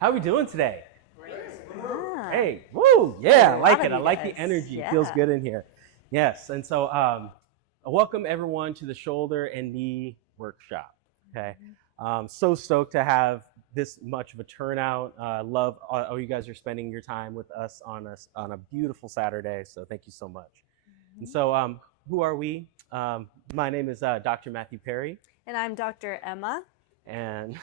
How are we doing today? Great. Hey, woo, yeah, I like it. I you like the guys. energy. It Yeah. feels good in here. Yes, and so welcome everyone to the shoulder and knee workshop. Okay, so stoked to have this much of a turnout. Love all you guys are spending your time with us on a beautiful Saturday. So thank you so much. And so who are we? My name is Dr. Matthew Perry. And I'm Dr. Emma. And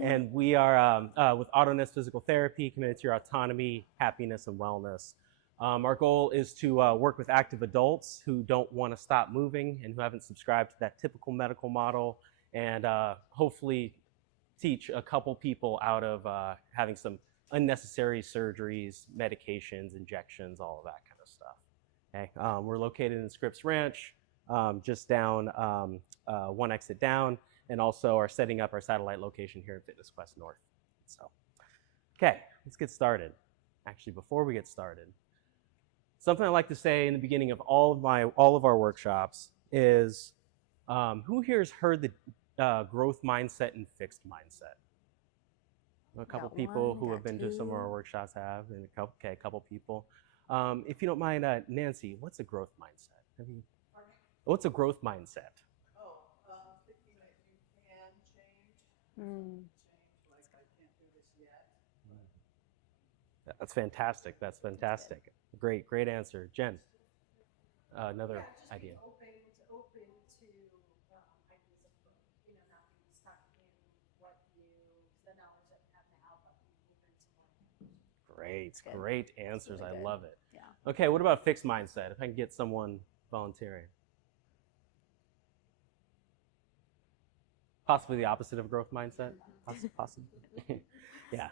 and we are with Auto-Ness Physical Therapy, committed to your autonomy, happiness, and wellness. Our goal is to work with active adults who don't want to stop moving and who haven't subscribed to that typical medical model, and hopefully teach a couple people out of having some unnecessary surgeries, medications, injections, all of that kind of stuff. Okay, we're located in Scripps Ranch, just down one exit down, and also are setting up our satellite location here at Fitness Quest North. So, okay, let's get started. Actually, before we get started, something I like to say in the beginning of all of our workshops is, who here has heard the growth mindset and fixed mindset? A couple people who have been to some of our workshops have, and a couple people. If you don't mind, Nancy, what's a growth mindset? What's a growth mindset? Thinking that you can change. Like I can't do this yet. That's fantastic. That's fantastic. Great answer. Jen, another idea. Open to ideas of growth, not being stuck in the knowledge that you have now, but being open to more. Great answers. Really I good. love it. Yeah. Okay, what about fixed mindset? If I can get someone volunteering. Possibly the opposite of growth mindset? Possibly. Yeah.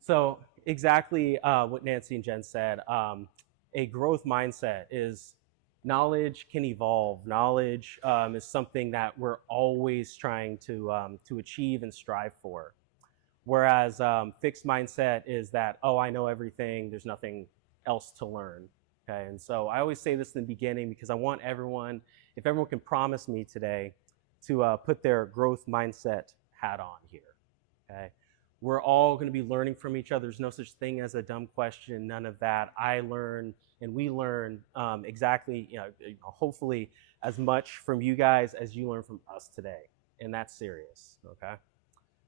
So exactly what Nancy and Jen said. A growth mindset is knowledge can evolve. Knowledge is something that we're always trying to achieve and strive for. Whereas fixed mindset is that, oh, I know everything, there's nothing else to learn. Okay, and so I always say this in the beginning because I want everyone, if everyone can promise me today, to put their growth mindset hat on here. Okay, we're all going to be learning from each other. There's no such thing as a dumb question, none of that. I learn and we learn exactly, hopefully as much from you guys as you learn from us today, and that's serious. Okay,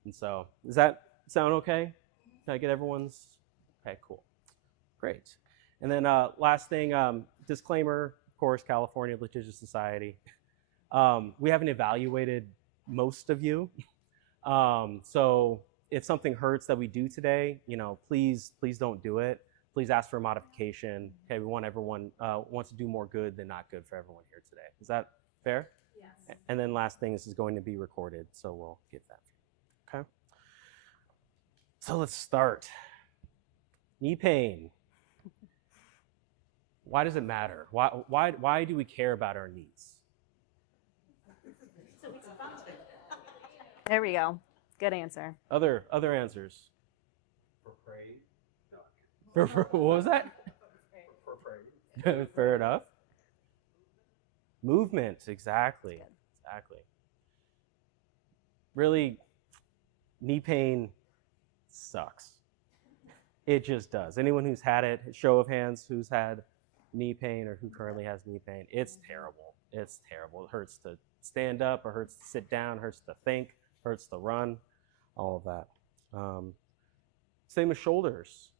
and so does that sound okay? Can I get everyone's? Okay, cool, great. And then last thing, disclaimer, of course, California Litigious Society. We haven't evaluated most of you. So if something hurts that we do today, please don't do it. Please ask for a modification. Okay, we want everyone wants to do more good than not good for everyone here today. Is that fair? Yes. And then last thing, this is going to be recorded, so we'll get that. Okay. So let's start. Knee pain. Why does it matter? Why do we care about our knees? There we go. Good answer. Other answers. For prey. What was that? For prey. Fair enough. Movement, exactly. Really, knee pain sucks. It just does. Anyone who's had it, show of hands, who's had knee pain or who currently has knee pain, it's terrible. It's terrible. It hurts to stand up, it hurts to sit down, it hurts to think, hurts to run, all of that. Same with shoulders.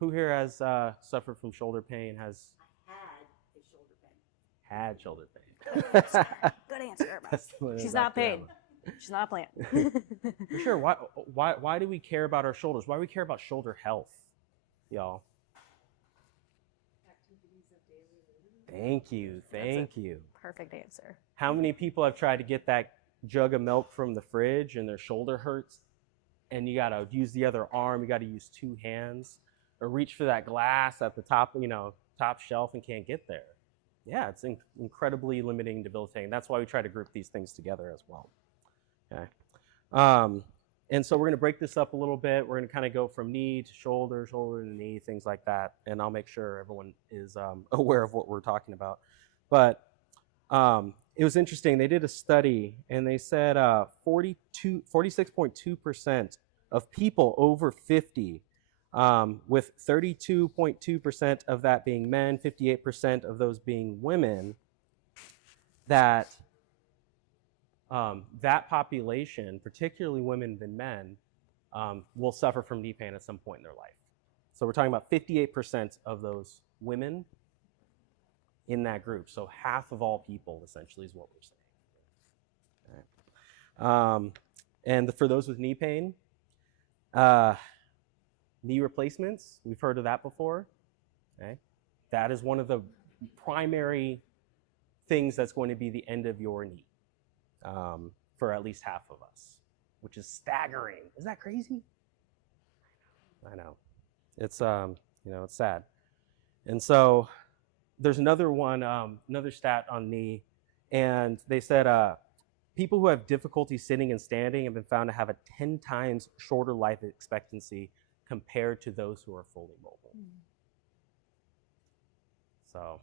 Who here has suffered from shoulder pain? Had shoulder pain. Good answer. That's the one She's about not paid. Emma. She's not playing. For sure. Why do we care about our shoulders? Why do we care about shoulder health, y'all? Activities of daily living. Thank you. Perfect answer. How many people have tried to get that jug of milk from the fridge and their shoulder hurts, and you gotta use the other arm, you gotta use two hands, or reach for that glass at the top, top shelf and can't get there? Yeah, it's incredibly limiting, debilitating. That's why we try to group these things together as well. Okay. And so we're gonna break this up a little bit. We're gonna kind of go from knee to shoulder, shoulder to knee, things like that. And I'll make sure everyone is aware of what we're talking about. But it was interesting. They did a study and they said 46.2% of people over 50, with 32.2% of that being men, 58% of those being women, that that population, particularly women than men, will suffer from knee pain at some point in their life. So we're talking about 58% of those women in that group. So half of all people, essentially, is what we're saying. All right. And for those with knee pain, knee replacements, we've heard of that before. Okay? That is one of the primary things that's going to be the end of your knee, for at least half of us, which is staggering. Is that crazy? I know. It's it's sad. And so there's another one, another stat on knee, and they said people who have difficulty sitting and standing have been found to have a 10 times shorter life expectancy compared to those who are fully mobile. So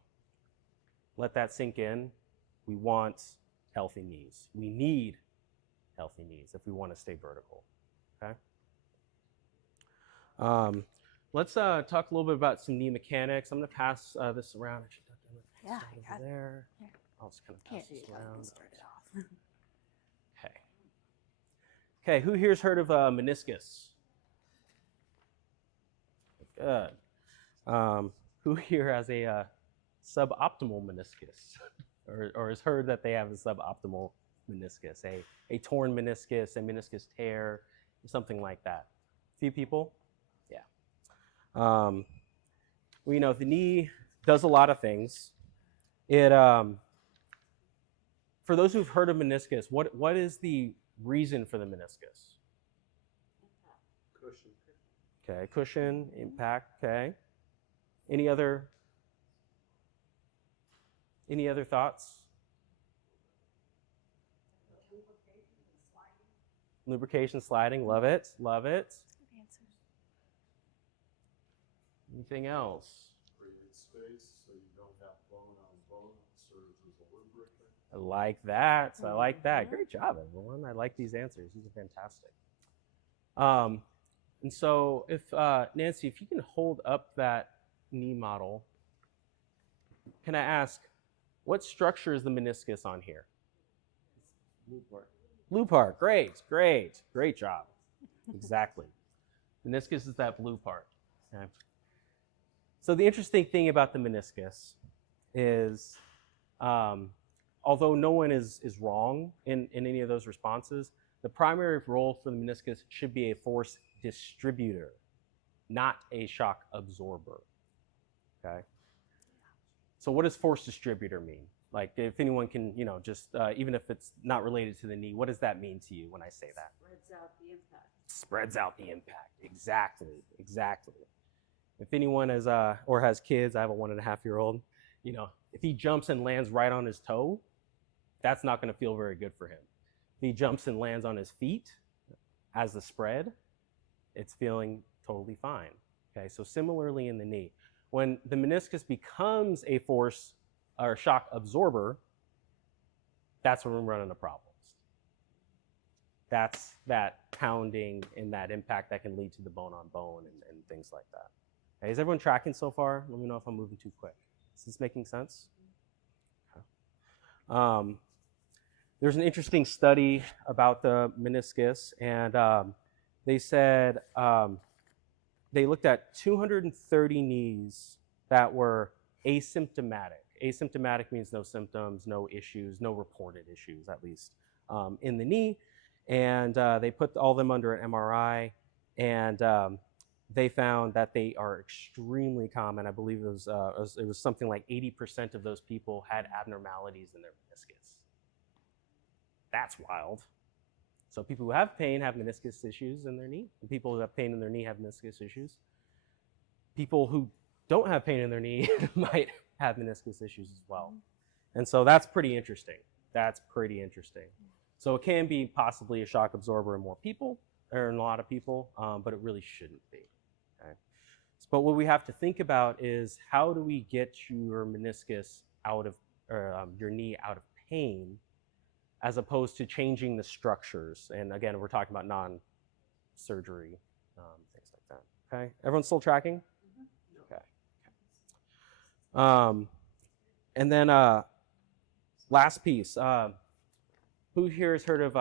let that sink in. We want healthy knees. We need healthy knees if we want to stay vertical. Okay. Let's talk a little bit about some knee mechanics. I'm going to pass this around. Yeah, over there. Here. I'll just kind of pass Here, this you around. start it off. Okay. Okay, who here's heard of meniscus? Good. Who here has a suboptimal meniscus, or has heard that they have a suboptimal meniscus, a torn meniscus, a meniscus tear, something like that? A few people? Yeah. Well, the knee does a lot of things. It, for those who've heard of meniscus, what is the reason for the meniscus? Cushion. Okay, cushion, impact, okay. Any other thoughts? Lubrication, sliding, love it, love it. Good answer. Anything else? Create space so you don't have bone on bone. Serves as a lubricant. I like that. I like that. Great job, everyone. I like these answers. These are fantastic. And so if, Nancy, if you can hold up that knee model, can I ask, what structure is the meniscus on here? Blue part. Blue part. Great, great, great job. Exactly. Meniscus is that blue part. Okay. So the interesting thing about the meniscus is, although no one is wrong in any of those responses, the primary role for the meniscus should be a force distributor, not a shock absorber. Okay. So what does force distributor mean? Like, if anyone can, just even if it's not related to the knee, what does that mean to you when I say that? Spreads out the impact. Spreads out the impact. Exactly. Exactly. If anyone is or has kids, I have a 1.5-year-old. If he jumps and lands right on his toe, that's not going to feel very good for him. If he jumps and lands on his feet, as the spread, it's feeling totally fine. Okay. So similarly in the knee, when the meniscus becomes a force or shock absorber, that's when we run into problems. That's that pounding and that impact that can lead to the bone on bone and things like that. Okay, is everyone tracking so far? Let me know if I'm moving too quick. Is this making sense? Okay. There's an interesting study about the meniscus, and they said they looked at 230 knees that were asymptomatic. Asymptomatic means no symptoms, no issues, no reported issues, at least, in the knee. And they put all of them under an MRI, and they found that they are extremely common. I believe it was something like 80% of those people had abnormalities in their meniscus. That's wild. So people who have pain have meniscus issues in their knee, and people who have pain in their knee have meniscus issues. People who don't have pain in their knee might have meniscus issues as well. And so that's pretty interesting. That's pretty interesting. So it can be possibly a shock absorber in more people, or in a lot of people, but it really shouldn't be. Okay? But what we have to think about is, how do we get your meniscus out of, or your knee out of pain, as opposed to changing the structures? And again, we're talking about surgery, things like that. Okay, everyone's still tracking? Okay. And then last piece. Who here has heard of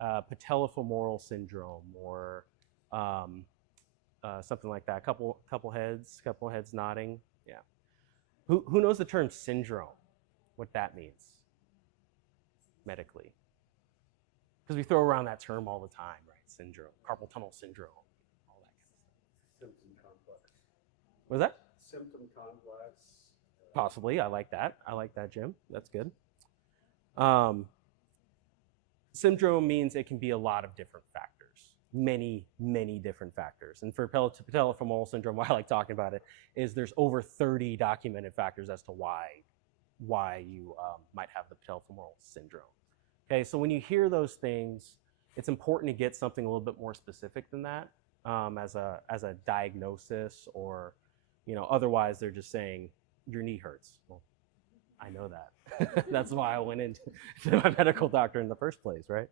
patellofemoral syndrome or something like that? Couple heads nodding. Yeah. Who knows the term syndrome? What that means medically? Because we throw around that term all the time, right? Syndrome, carpal tunnel syndrome, all that kind of stuff. Symptom complex. What was that? Symptom complex. Possibly. I like that. I like that, Jim. That's good. Syndrome means it can be a lot of different factors, many different factors. And for patellofemoral syndrome, why I like talking about it is there's over 30 documented factors as to why you might have the patellofemoral syndrome. Okay, so when you hear those things, it's important to get something a little bit more specific than that as a diagnosis, or otherwise they're just saying your knee hurts. Well, I know that. That's why I went into my medical doctor in the first place, right?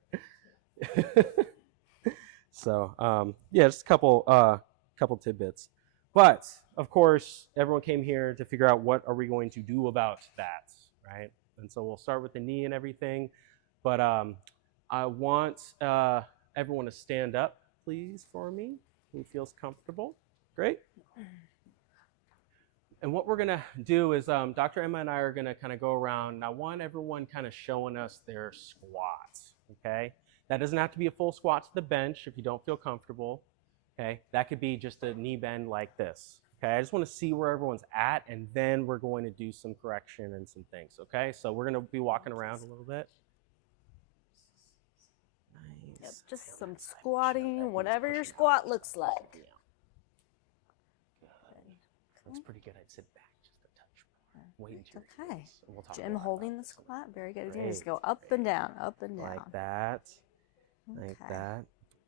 So yeah, just a couple tidbits. But of course, everyone came here to figure out what are we going to do about that, right? And so we'll start with the knee and everything. But I want everyone to stand up, please, for me. Who feels comfortable? Great. And what we're going to do is Dr. Emma and I are going to kind of go around. And I want everyone kind of showing us their squats, okay? That doesn't have to be a full squat to the bench if you don't feel comfortable, okay? That could be just a knee bend like this, okay? I just want to see where everyone's at, and then we're going to do some correction and some things, okay? So we're going to be walking around a little bit. Nice. Yep, just some squatting, whatever your squat looks like. Looks pretty good. I'd sit back just a touch more. Wait until Okay. we'll talk Jim about holding the squat. Very good. You just go up and down, up and down. like that. Okay. Like that.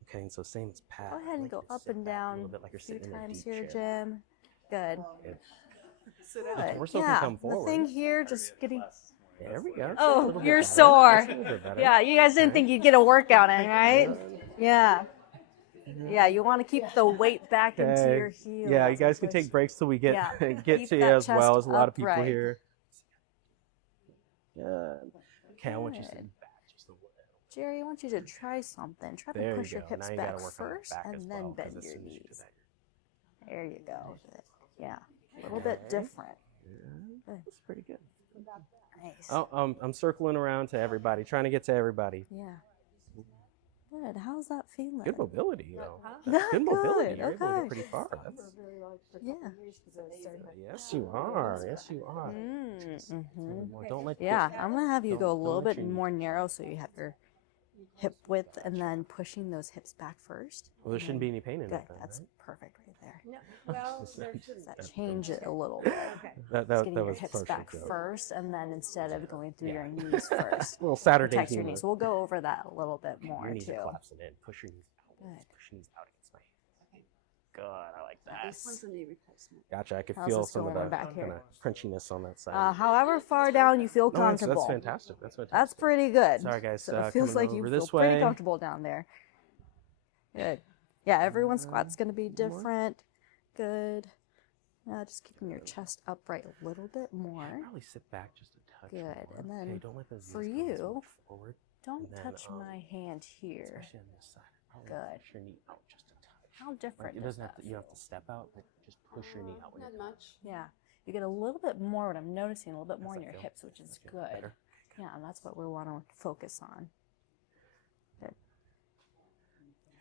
Okay, and so same as Pat. Go ahead and go up and down like a few times here, Jim. Good. Sit The down. torso Yeah, can come forward. the thing here, just getting. There we go. Oh, you're sore. Better. Yeah, you guys didn't think you'd get a workout in, right? Yeah. Yeah, you want to keep the weight back into your heels. Yeah, you guys can push. take breaks till we get Yeah, get keep to you that as well. There's chest a lot of people upright. here. Good. Okay, I want you to sit Good. back just a little. Jerry, I want you to try something. Try There to you push your go. hips Now you back gotta work on the first back as and well, then 'cause bend as your soon as you do knees. that, There you go. Yeah, a little bit different. yeah, that's pretty good. Nice. Oh, I'm circling around to everybody, trying to get to everybody. Yeah. Good. How's that feeling? Good mobility, you know. Good, Good mobility. good, You're able to okay. get pretty far. That's, Yeah. yes, you are. Yes, you are. Mm-hmm. Well, don't let Yeah, I'm gonna have you Don't- go a don't little let bit your- more narrow so you have your hip width and then pushing those hips back first. Well, there shouldn't be any pain in Good. it. Then, That's right? perfect right there. No, well, It's there not- shouldn't. That change it a little bit. Okay. That Just getting your was hips partial back joke. first, and then instead of going through Yeah. your knees first, Little Saturday protect your humor. knees. We'll go over that a little bit Your more knees are too. collapsing in. Push your knees out. Good. Push your knees out against my hand. Good. I like that. This one's a knee replacement. Gotcha. I could How's feel this some of going the back kind here? of crunchiness on that side. However far down you feel No, that's comfortable. fantastic. That's fantastic. That's pretty good. Sorry, guys. So it feels coming like you over feel this pretty way. comfortable down there. Good. Yeah, everyone's squat's going to be different. Good. Just keeping your chest upright a little bit more. Probably sit back just a touch. Good. more. And then okay, don't let those for knees go as you, much forward. Don't And then, touch my hand here. Especially on this side. Probably Good. Push your knee out just a touch. How Like, different it does doesn't have that to. You have feel? to step out, but just push your knee out. When Not you're much. Yeah. You get a little bit more, what I'm noticing, a little bit more How's in that your feel? hips, which is That feel good. better? Yeah, and that's what we want to focus on. Good.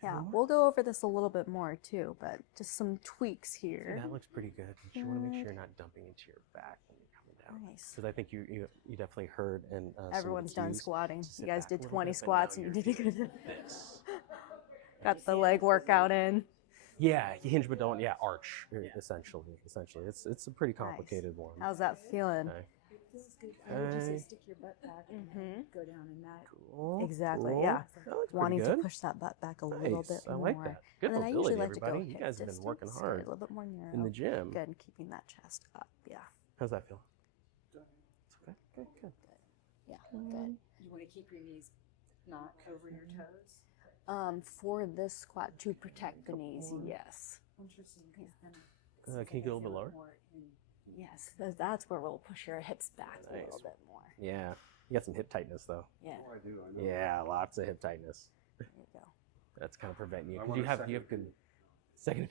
Yeah, we'll go over this a little bit more too, but just some tweaks here. That looks pretty good. But you want to make sure you're not dumping into your back when you're coming down. Nice. Because I think you definitely heard and Everyone's done squatting. to sit You guys back did a little 20 bit, but squats now and you you're did a doing good. this. Got the leg workout in. Yeah, you hinge but don't. Yeah, arch. Essentially, it's a pretty complicated one. How's that feeling? Okay. It feels good. I would just say Okay. stick your butt back Mhm. and go down in that. Cool. Exactly, cool. yeah. That looks pretty Wanting to good. push that butt back a little Nice. bit I more. like that. Good And then I mobility, usually like to everybody. go You hip guys have been working distance. hard Good, a little bit more narrow. in the gym. Good, and keeping that chest up. Yeah. How's that feel? It's okay. Good. Yeah. Good. You want to keep your knees not over your toes. For this squat to protect the knees, yes. Interesting. Can you go a little bit lower? Yes, that's where we'll push your hips back a little Nice. bit more. Yeah. You got some hip tightness though. Yeah, Oh, I know. Yeah, lots of hip tightness. there you go. That's kind of preventing you. I 'Cause want you a have second. good second.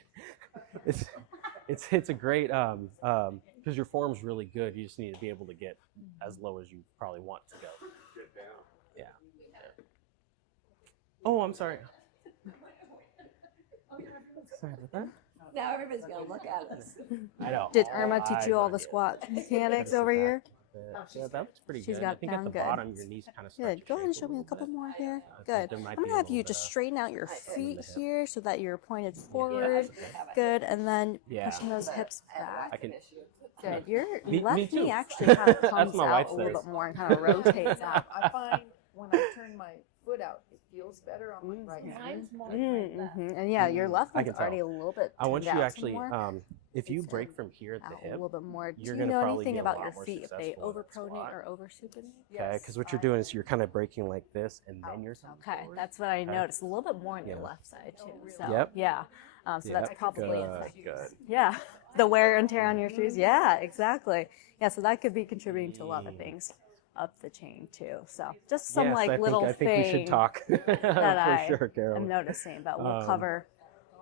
it's a great because your form's really good. You just need to be able to get as low as you probably want to go. Get down. Yeah. Oh, I'm sorry. Sorry about that. Now everybody's gonna look at us. I know. Did all Irma teach eyes you all on the you. squat mechanics Sit over back. here? Yeah, that was pretty She's good. got I think it at the down good. bottom, your knees kind of start Good. to Go ahead and shake show me a little couple bit. more here. I think Good. there might I'm be gonna a have you little just bit of- straighten out your in feet the hip. here so that you're pointed forward. Good, and then Yeah. pushing those hips back. I can. Good. Your Me left too. knee actually kind of That's comes my out wife a little says. bit more and kind of rotates out. I find when I turn my foot out, it feels better on my right hand. Mine's more like that. Mm-hmm. And yeah, your left I one's can already tell. a little bit. I want you turned to out some actually, more. if you It's break gonna from here at the out a hip, little bit more. Do you're you gonna know probably anything be a about lot your more feet if they successful in that overpronate squat. or oversupinate? Okay, because what you're doing is you're kind of breaking like this, and then you're coming Okay, forward. that's what I Okay. noticed. A little bit more on your Yeah. left side too. So Yep. yeah, so that's Yep. probably Good, affecting. good. Yeah, the wear and tear on your shoes. Yeah, exactly. Yeah, so that could be contributing to a lot of things up the chain too. So just some Yes, like I think, little I think we should thing talk for that I sure, Carol. am noticing, but we'll Um, cover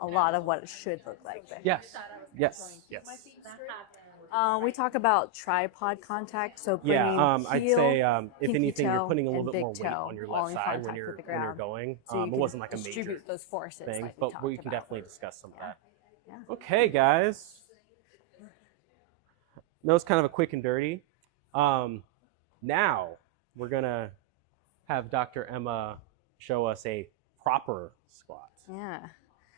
a lot of what it should look like there. Yes, yes, yes. We talk about tripod contact, so bringing Yeah, I'd heel, say if pinky anything, you're toe, putting a and little bit big more weight toe on your all left in side contact when with you're the ground. going. So you It can wasn't like a major distribute those forces thing, like but we can talked about. definitely discuss some of that. Yeah. Okay, guys. That was kind of a quick and dirty. Now we're gonna have Dr. Emma show us a proper squat. Yeah.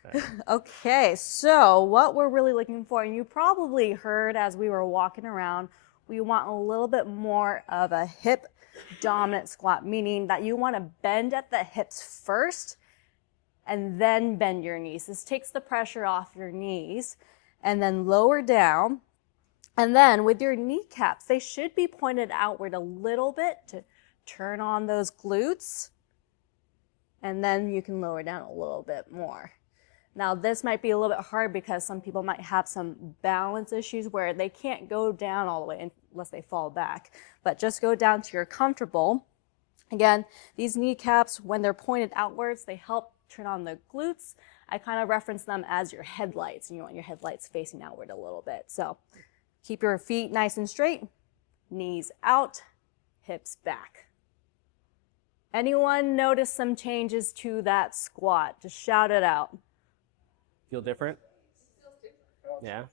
Okay. Okay, so what we're really looking for, and you probably heard as we were walking around, we want a little bit more of a hip dominant squat, meaning that you want to bend at the hips first and then bend your knees. This takes the pressure off your knees and then lower down. And then with your kneecaps, they should be pointed outward a little bit to turn on those glutes. And then you can lower down a little bit more. Now, this might be a little bit hard because some people might have some balance issues where they can't go down all the way unless they fall back. But just go down to you're comfortable. Again, these kneecaps, when they're pointed outwards, they help turn on the glutes. I kind of reference them as your headlights, and you want your headlights facing outward a little bit. So keep your feet nice and straight, knees out, hips back. Anyone notice some changes to that squat? Just shout it out. Feel different? Yeah.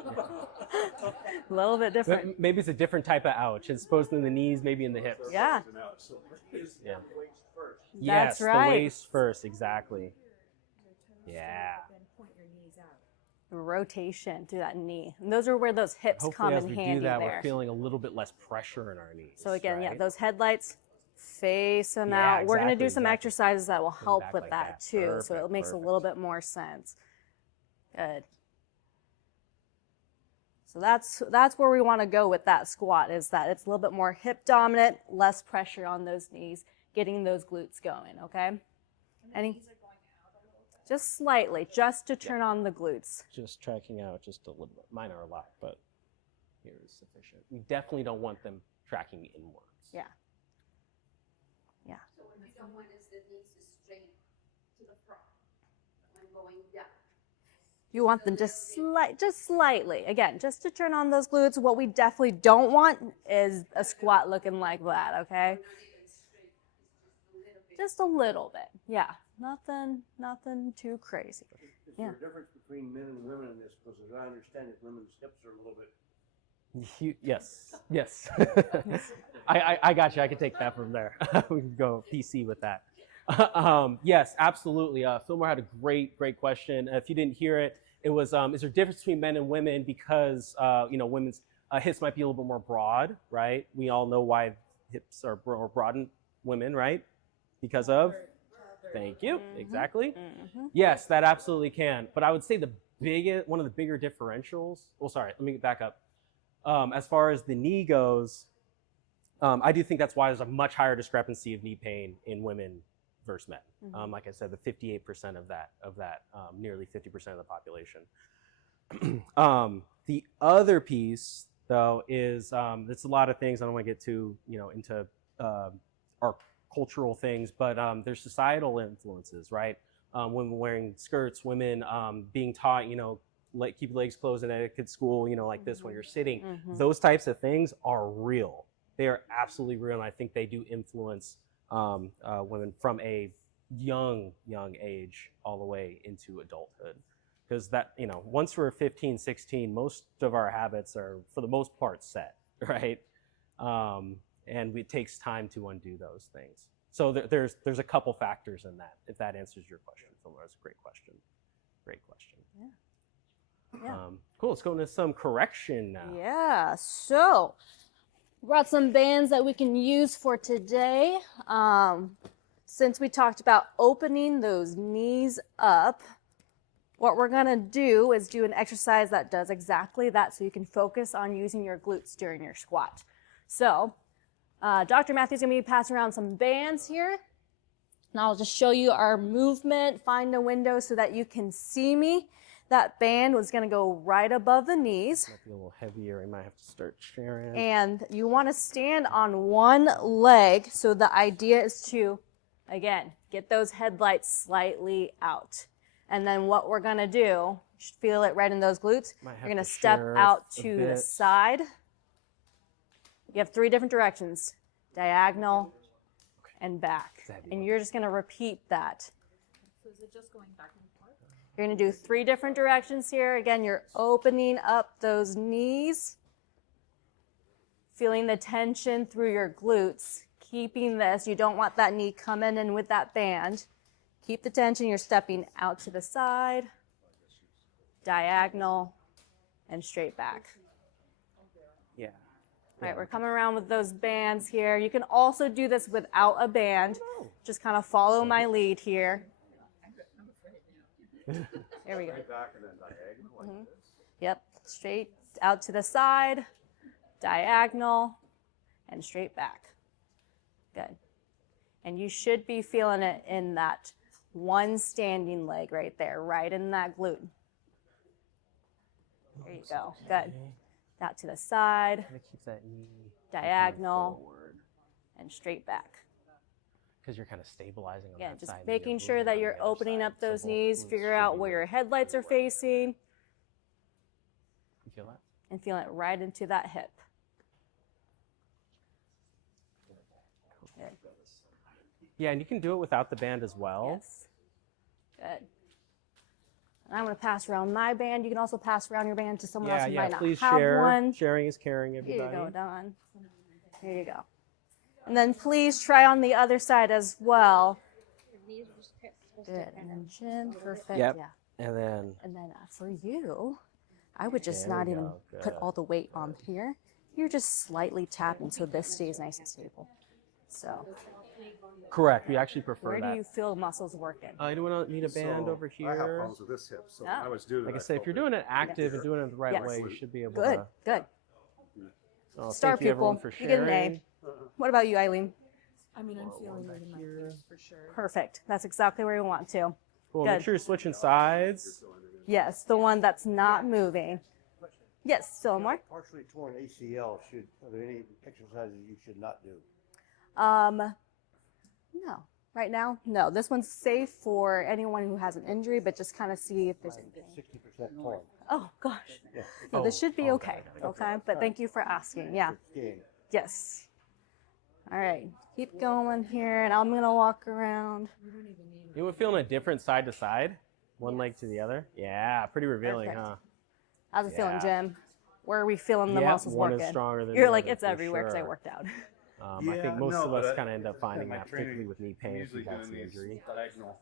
A little bit different. Maybe it's a different type of ouch. It's supposed in the knees, maybe in the hips. Yeah, Yeah. that's Yes, right. the waist first, exactly. Yeah. Rotation through that knee. And those are where those hips Hopefully, come as in we handy do that, there. we're feeling a little bit less pressure in our knees. So again, yeah, right? those headlights, face them Yeah, out. We're going to do exactly, some exactly. exercises that will help back with like that that. too. So it Perfect, makes a little bit more sense. Good. So that's where we want to go with that squat, is that it's a little bit more hip dominant, less pressure on those knees, getting those glutes going, okay? Any? Just slightly, just to turn on the glutes. Just tracking out just a little bit. Mine are a lot, but here is sufficient. We definitely don't want them tracking inwards. Yeah. Yeah. So what you don't want is the knees to straight to the front when going down. You want them just slightly. Again, just to turn on those glutes. What we definitely don't want is a squat looking like that, okay? Not even straight, it's Just just a little bit. a little bit. Yeah. Nothing too crazy. Is Yeah. there a difference between men and women in this? Because as I understand it, women's hips are a little bit. Yes. I got you. I can take that from there. We can go PC with that. Yes, absolutely. Fillmore had a great question. If you didn't hear it, it was, is there a difference between men and women? Because, women's hips might be a little bit more broad, right? We all know why hips are more broad in women, right? Because of? Thank you. Exactly. Yes, that absolutely can. But I would say one of the bigger differentials, let me back up. As far as the knee goes, I do think that's why there's a much higher discrepancy of knee pain in women versus men. Like I said, the 58% of that nearly 50% of the population. The other piece, though, is it's a lot of things. I don't want to get too into our cultural things, but there's societal influences, right? Women wearing skirts, women being taught, keep legs closed in etiquette school, like this when you're sitting. Those types of things are real. They are absolutely real, and I think they do influence women from a young age all the way into adulthood. Because that, once we're 15, 16, most of our habits are, for the most part, set, right? And it takes time to undo those things. So there's a couple factors in that, if that answers your question. So that's a great question. Great question. Yeah. Cool, let's go into some correction now. Yeah, so brought some bands that we can use for today. Since we talked about opening those knees up, what we're gonna do is do an exercise that does exactly that, so you can focus on using your glutes during your squat. So Dr. Matthew's gonna be passing around some bands here, and I'll just show you our movement. Find a window so that you can see me. That band was gonna go right above the knees. Might be a little heavier. I might have to start sharing. And you wanna stand on one leg, so the idea is to, again, get those headlights slightly out. And then what we're gonna do, you should feel it right in those glutes. You're gonna step out to the side. You have 3 different directions, diagonal and back. And you're just gonna repeat that. So is it just going back and forth? You're gonna do 3 different directions here. Again, you're opening up those knees, feeling the tension through your glutes, keeping this. You don't want that knee coming in with that band. Keep the tension. You're stepping out to the side, diagonal, and straight back. Yeah. All right, we're coming around with those bands here. You can also do this without a band. Just kind of follow my lead here. There we go. Back and then diagonal like this. Yep, straight out to the side, diagonal, and straight back. Good. And you should be feeling it in that one standing leg right there, right in that glute. There you go. Good. Out to the side, Keep that knee diagonal, forward, and straight back. because you're kind of stabilizing on Yeah, that just side. making sure that you're opening up those knees, figure out where your headlights are facing, You feel that? and feel it right into that hip. Good. Yeah, and you can do it without the band as well. Yes. Good. And I'm going to pass around my band. You can also pass around your band to someone else who might not please have share. one. Sharing is caring, Here everybody. you go, Don. Here you go. And then please try on the other side as well. Good. And then chin, perfect. Yep. Yeah. And then And then for you, I would just There not we even go. put Good. all the weight on here. You're just slightly tapping so this stays nice and stable. So correct. We actually prefer where that. do you feel muscles working? Anyone need a band So, over I have here? problems with this hip, so Yeah. when I was doing it, Like I said, if you're doing it active and doing it the right Yes. way, you should be able Good, to. good. Oh, Star thank you everyone people, for you get an sharing. A. What about you, Eileen? I mean, I'm feeling it in my glutes for sure. Perfect. That's exactly where you want to. Cool. Good. Make sure you're switching sides. Yes, the one that's not moving. Yes, still more. Partially torn ACL, are there any exercises you should not do? No. Right now, no. This one's safe for anyone who has an injury, but just kind of see if there's anything. 60% torn. Oh gosh. Yeah. No, this should be Oh, okay. got it. Okay, but thank you for asking. Yeah. Skiing. Yes. All right. Keep going here, and I'm gonna walk around. You feeling a different side to side? One leg to the other? Yeah, pretty revealing, Perfect. huh? How's it feeling, Yeah. Jim? Where are we feeling the Yeah, muscles one working? is stronger than You're the like, other, it's for everywhere because I sure. worked out. I Yeah, think most no, of us but kind of end up finding my that, training particularly with knee pain, if usually that's gonna an need injury. diagonal.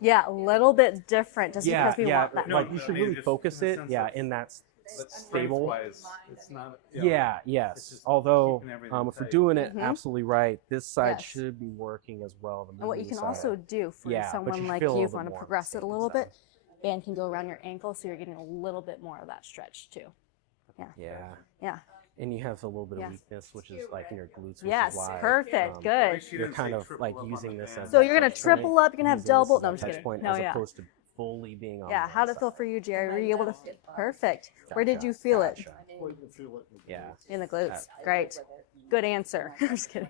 Yeah, a little bit different, just Yeah, because we yeah, want that. No, like you but I should mean, really just focus in the it, sense yeah, of- in that But stable. strength-wise, it's not. Yeah, It's yes. just Although, keeping everything if we're tight. doing it Mhm. absolutely right, this side Yes. should be working as well. The And what you moving can side. also do for Yeah, but someone you like feel a you, little if you want bit to more on the progress it a standing little side. bit, band can go around your ankle, so you're getting a little bit more of that stretch too. Yeah. Yeah. And you have a little bit Yes. of weakness, which is like in your glutes, which Yes, is why perfect, good. you're kind of like using this as So that you're gonna touch triple point, up, you're gonna have using this double. as No, a I'm just touch kidding. point No, as yeah. opposed to fully being on Yeah, one how'd it feel side. for you, Jerry? Were you able to? Perfect. Where did you feel it? Gotcha. Well, you can feel it in the Yeah. glutes. In the glutes. Great. Good answer. I'm just kidding.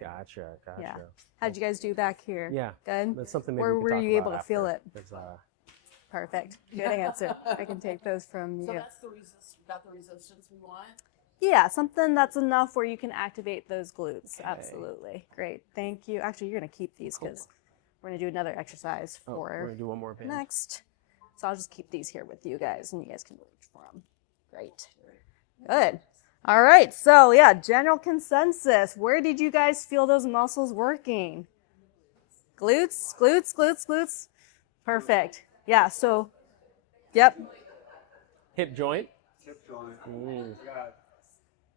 Gotcha. Yeah. How'd you guys do back here? Yeah. Good. That's something maybe Where we could were talk you about able to feel after, it? 'cause, Perfect. Good answer. I can take those from So you. that's the about the resistance we want. Yeah, something that's enough where you can activate those glutes. Absolutely. Great. Thank you. Actually, you're going to keep these because we're going to do another exercise we're for gonna do one more band. next. So I'll just keep these here with you guys and you guys can reach for them. Great. Good. All right. So, yeah, general consensus. Where did you guys feel those muscles working? Glutes, glutes, glutes, glutes. Perfect. Yeah. So, yep. Hip joint. Hip joint. Yeah,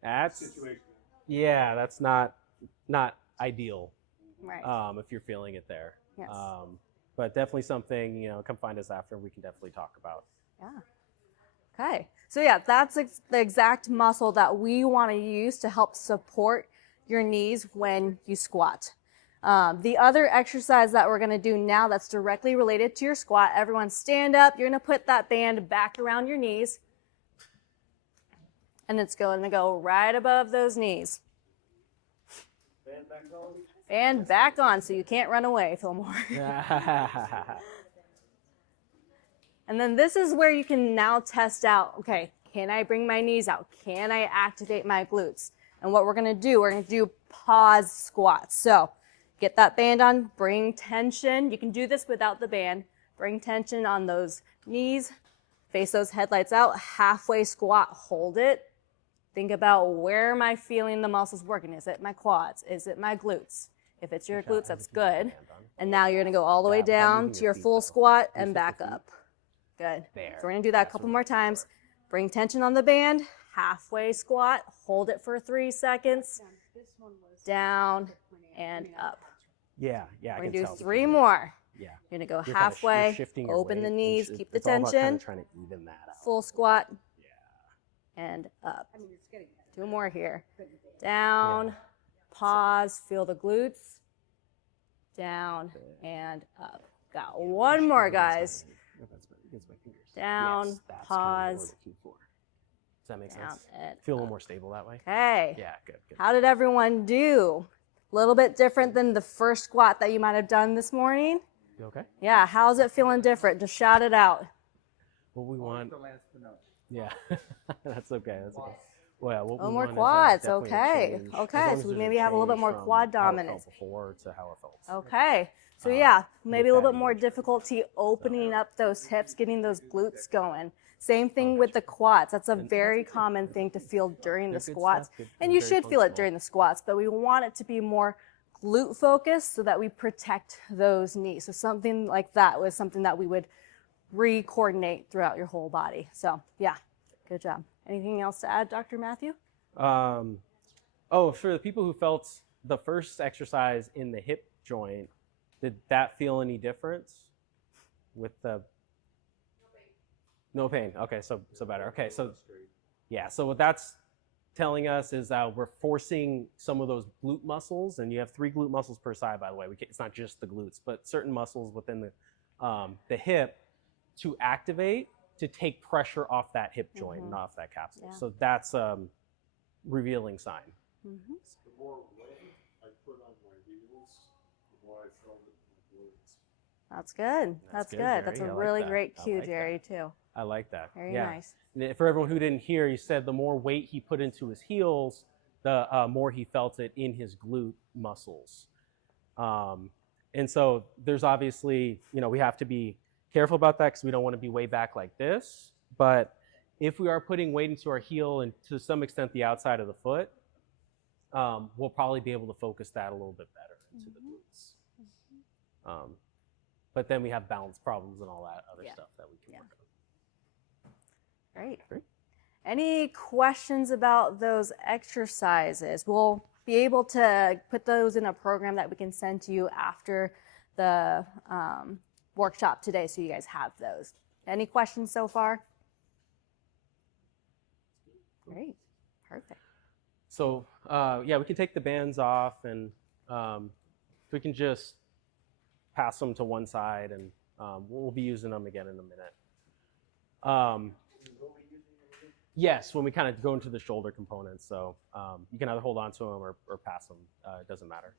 That's situation. yeah. That's not ideal. Right. If you're feeling it there. Yes. But definitely something, come find us after. We can definitely talk about. Yeah. Okay. So yeah, that's the exact muscle that we want to use to help support your knees when you squat. The other exercise that we're going to do now that's directly related to your squat, everyone stand up. You're going to put that band back around your knees. And it's going to go right above those knees. Band back on so you can't run away, Fillmore. And then this is where you can now test out, okay, can I bring my knees out? Can I activate my glutes? And what we're going to do pause squats. So get that band on, bring tension. You can do this without the band. Bring tension on those knees, face those headlights out, halfway squat, hold it. Think about where am I feeling the muscles working? Is it my quads? Is it my glutes? If it's your glutes, that's good. And now you're going to go all the way down to your full squat and back up. Good. There. So we're going to do that a couple more times. Bring tension on the band, halfway squat, hold it for 3 seconds, down and up. Yeah. We're going to do 3 more. Yeah. You're going to go You're kinda halfway, shifting your open weight, the and knees, keep the it's all about kinda tension, trying to even that out. full squat, and up. 2 more here. Down, pause, feel the glutes, down and up. Got one more, guys. Down, Yes, that's kinda what pause, we're looking for. Does that make down, sense? and Feel a little up. more stable that way? Okay. Yeah, good. How did everyone do? A little bit different than the first squat that you might have done this morning? You okay? Yeah, how's it feeling different? Just shout it out. What we want. The last but not. Yeah, that's okay. Well, yeah, what A we little more want quads, is, definitely a okay. change, Okay, as long so as we there's maybe have a little bit change more from quad how it dominance. felt before to how it felt. Okay. So yeah, maybe a little that bit more knee. difficulty opening up those hips, getting those glutes going. Same thing with the quads. That's a very common thing to feel during the They're good squats. stuff, good- And you very should feel it functional. during the squats, but we want it to be more glute focused so that we protect those knees. So something like that was something that we would re-coordinate throughout your whole body. So yeah, good job. Anything else to add, Dr. Matthew? For the people who felt the first exercise in the hip joint, did that feel any difference with the? No pain. Okay, so better. Okay, so yeah, so what that's telling us is that we're forcing some of those glute muscles, and you have 3 glute muscles per side, by the way. It's not just the glutes, but certain muscles within the hip to activate to take pressure off that hip joint and off that capsule. Yeah. So that's a revealing sign. Mm-hmm. The more weight I put on my heels, the more I felt it in my glutes. That's good. That's That's good, good. Jerry. That's I a like really that. great I cue, like that. Jerry, too. I like that. Very yeah. nice. And for everyone who didn't hear, he said the more weight he put into his heels, the more he felt it in his glute muscles. And so there's obviously, we have to be careful about that because we don't want to be way back like this. But if we are putting weight into our heel and to some extent the outside of the foot, we'll probably be able to focus that a little bit better into the glutes. But then we have balance problems and all that other Yeah. stuff that we can Yeah. work on. Great. Great. Any questions about those exercises? We'll be able to put those in a program that we can send to you after the workshop today so you guys have those. Any questions so far? Great. Perfect. So yeah, we can take the bands off, and we can just pass them to one side, and we'll be using them again in a minute. Yes, when we kind of go into the shoulder components. So you can either hold on to them or pass them. It doesn't matter.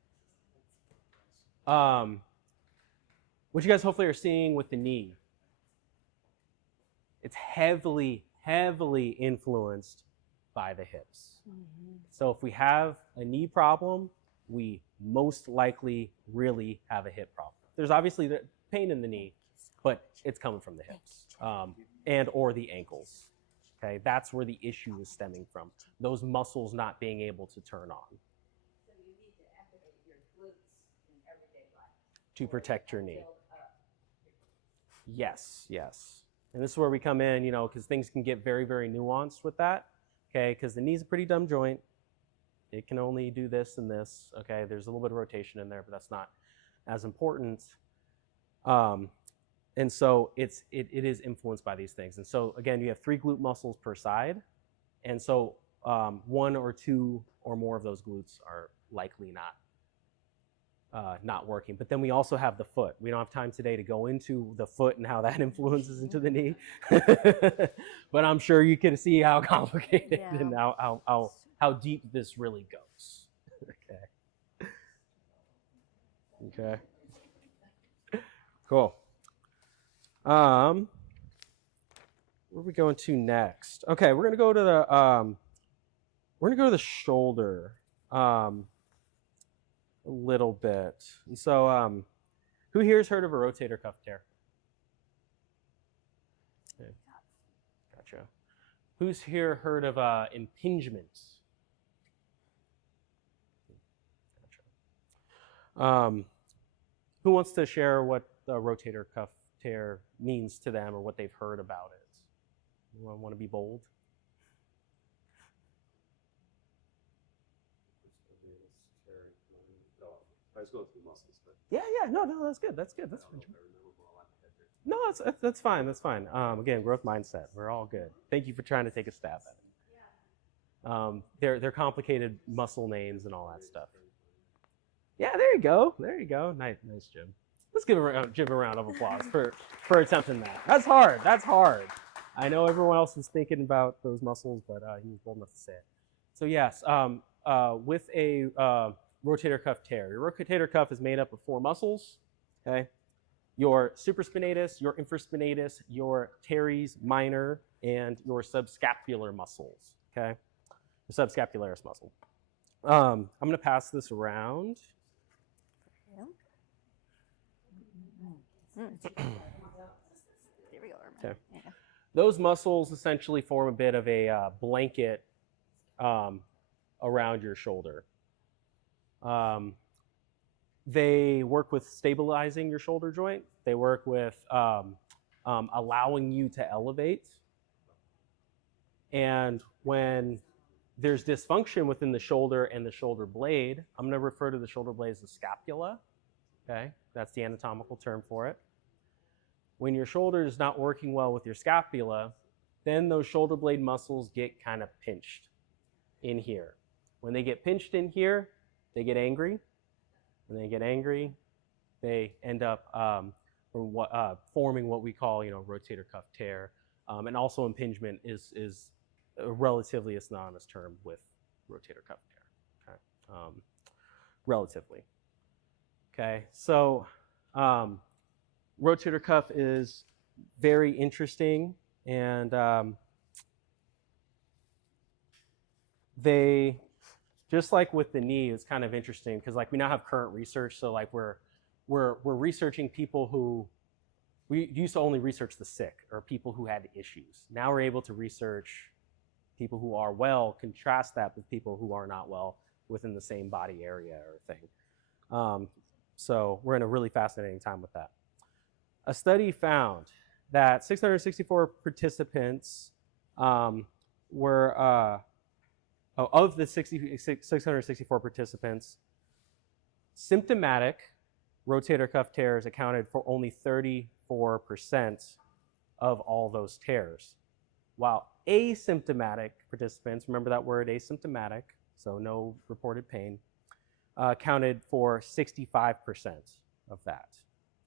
What you guys hopefully are seeing with the knee, it's heavily, heavily influenced by the hips. Mm-hmm. So if we have a knee problem, we most likely really have a hip problem. There's obviously the pain in the knee, but it's coming from the hips and or the ankles. Okay, that's where the issue is stemming from. Those muscles not being able to turn on. So you need to activate your glutes in everyday life. To protect your knee. Yes, yes. And this is where we come in, you know, because things can get very, very nuanced with that. Okay, because the knee's a pretty dumb joint. It can only do this and this. Okay, there's a little bit of rotation in there, but that's not as important. And so it is influenced by these things. And so again, you have 3 glute muscles per side. And so 1 or 2 or more of those glutes are likely not working. But then we also have the foot. We don't have time today to go into the foot and how that influences into the knee. But I'm sure you can see how complicated and how deep this really goes. Okay. Cool. Where are we going to next? Okay, we're gonna go to the shoulder a little bit. And so who here has heard of a rotator cuff tear? Okay. Gotcha. Who's here heard of impingement? Gotcha. Who wants to share what the rotator cuff tear means to them or what they've heard about it? Anyone want to be bold? I was going through muscles, but Yeah, no, that's good. That's fine. No, that's fine. That's fine. Again, growth mindset. We're all good. Thank you for trying to take a stab at it. They're complicated muscle names and all that stuff. Yeah, there you go. Nice, Jim. Let's give Jim a round of applause for attempting that. That's hard. I know everyone else was thinking about those muscles, but he was bold enough to say it. So yes, with a rotator cuff tear, your rotator cuff is made up of 4 muscles. Okay, your supraspinatus, your infraspinatus, your teres minor, and your subscapular muscles. Okay, the subscapularis muscle. I'm going to pass this around. Here we go. Okay. Yeah. Those muscles essentially form a bit of a blanket around your shoulder. They work with stabilizing your shoulder joint. They work with allowing you to elevate. And when there's dysfunction within the shoulder and the shoulder blade, I'm going to refer to the shoulder blade as the scapula. Okay, that's the anatomical term for it. When your shoulder is not working well with your scapula, then those shoulder blade muscles get kind of pinched in here. When they get pinched in here, they get angry. When they get angry, they end up forming what we call, rotator cuff tear. And also impingement is a relatively a synonymous term with rotator cuff tear. Okay, relatively. Okay, so rotator cuff is very interesting, and they, just like with the knee, it's kind of interesting because we now have current research. So we're researching people who we used to only research the sick or people who had issues. Now we're able to research people who are well, contrast that with people who are not well within the same body area or thing. So we're in a really fascinating time with that. A study found that 664 participants were, of the 664 participants, symptomatic rotator cuff tears accounted for only 34% of all those tears. while asymptomatic participants, remember that word, asymptomatic, so no reported pain, accounted for 65% of that.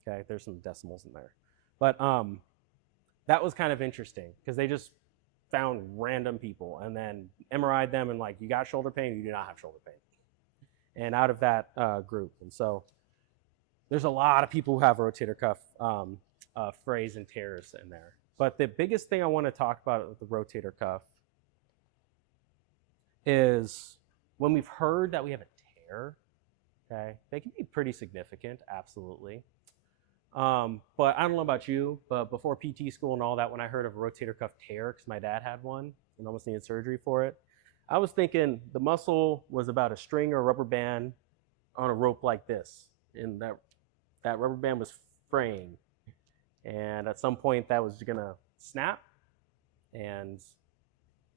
Okay, there's some decimals in there. But that was kind of interesting because they just found random people and then MRI'd them and like, you got shoulder pain, you do not have shoulder pain. And out of that group. And so there's a lot of people who have rotator cuff frays and tears in there. But the biggest thing I want to talk about with the rotator cuff is when we've heard that we have a tear, okay, they can be pretty significant, absolutely. But I don't know about you, but before PT school and all that, when I heard of a rotator cuff tear, because my dad had one and almost needed surgery for it, I was thinking the muscle was about a string or a rubber band on a rope like this, and that rubber band was fraying, and at some point that was gonna snap, and